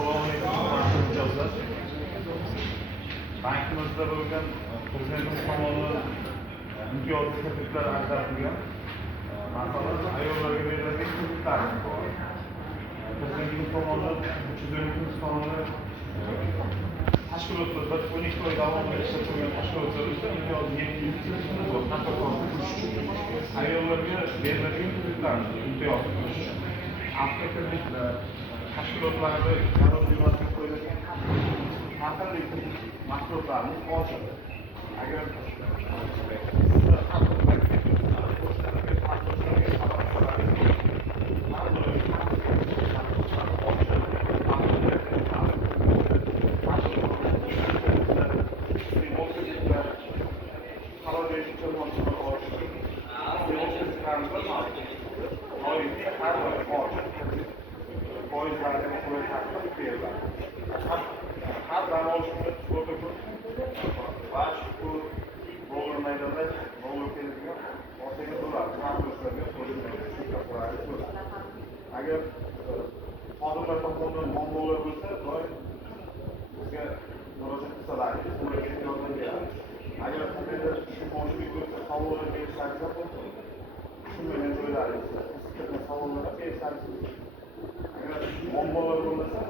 Assalomu alaykum, hurmatli mijozlar. Bankimizda bo'lgan prezidentimiz tomonidan imtiyozli kreditlar ajratilgan. Masalan, ayollarga beriladigan kreditlarimiz bor. Prezidentimiz tomonidan 312 sonli tashkilotlarda 12 oy davomida ishlab turgan tashkilotlar uchun imtiyozli 700 bor. Ayollarga beriladigan kreditlarimiz imtiyozli qilish uchun. Avtokreditlar tashkilotlarda zarur qiymatga qo'yilgan har qanday mahsulotlarimiz ochiq. Agar foizlarga qulay taqdim beriladi. Har dam olishni protokol va shu dollar maydonda dollar keladigan ortaga dollar transferlarga qo'yiladi. Agar xodimlar tomonidan muammolar bo'lsa, doim bizga murojaat qilsalaringiz, ularga yordam beramiz. Agar qandaydir tushunmovchilik bo'lsa, savollar bersangiz ham tushunmagan joylaringizda savollar bersangiz, agar muammolar bo'lmasa,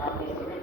har do'stlarga